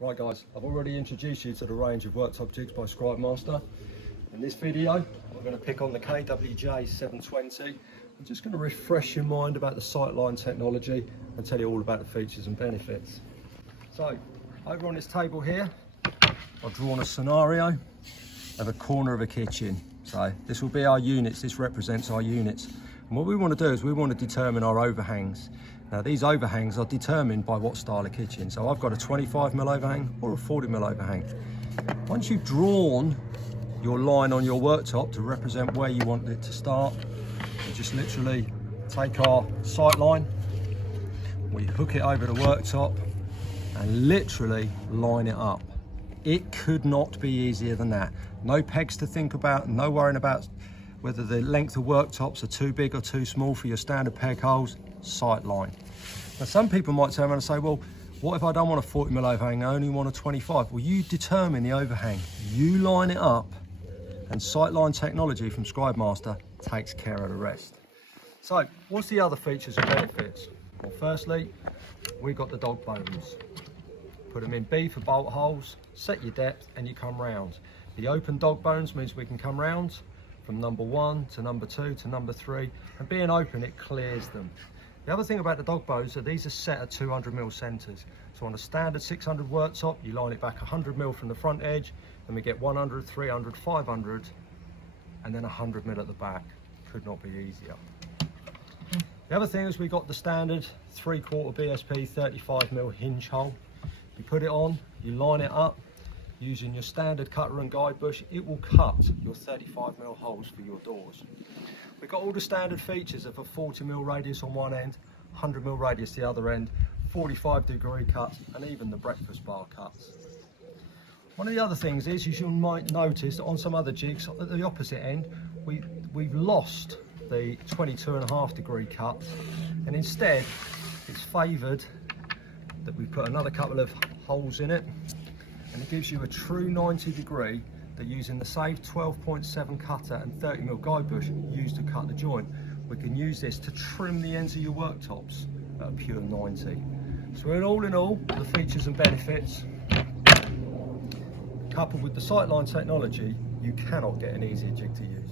Right guys, I've already introduced you to the range of Worktop jigs by Scribe-Master. In this video, I'm going to pick on the KWJ720. I'm just going to refresh your mind about the sightline technology and tell you all about the features and benefits. So, over on this table here, I've drawn a scenario of a corner of a kitchen. So this will be our units, this represents our units. And what we want to do is we want to determine our overhangs. Now these overhangs are determined by what style of kitchen. So I've got a 25mm overhang or a 40mm overhang. Once you've drawn your line on your worktop to represent where you want it to start, we just literally take our sight line, we hook it over the worktop and literally line it up. It could not be easier than that. No pegs to think about, no worrying about whether the length of worktops are too big or too small for your standard peg holes. Sight line. Now some people might turn around and say, well, what if I don't want a 40mm overhang, I only want a 25? Well, you determine the overhang, you line it up, and sightline technology from Scribe-Master takes care of the rest. So what's the other features and benefits? Well, firstly, we've got the dog bones. Put them in B for bolt holes, set your depth, and you come round. The open dog bones means we can come round from number 1 to number 2 to number 3, and being open, it clears them. The other thing about the dog bones is these are set at 200mm centres. So on a standard 600 worktop, you line it back 100mm from the front edge, then we get 100, 300, 500, and then 100mm at the back. Could not be easier. The other thing is we got the standard 3/4 BSP 35mm hinge hole. You put it on, you line it up, using your standard cutter and guide bush, it will cut your 35mm holes for your doors. We've got all the standard features of a 40mm radius on one end, 100mm radius the other end, 45-degree cuts, and even the breakfast bar cuts. One of the other things is, you might notice that on some other jigs at the opposite end, we've lost the 22.5-degree cut, and instead it's favoured that we put another couple of holes in it, and it gives you a true 90-degree that, using the same 12.7 cutter and 30mm guide bush used to cut the joint, we can use this to trim the ends of your worktops at a pure 90. So in all, the features and benefits, coupled with the sightline technology, you cannot get an easier jig to use.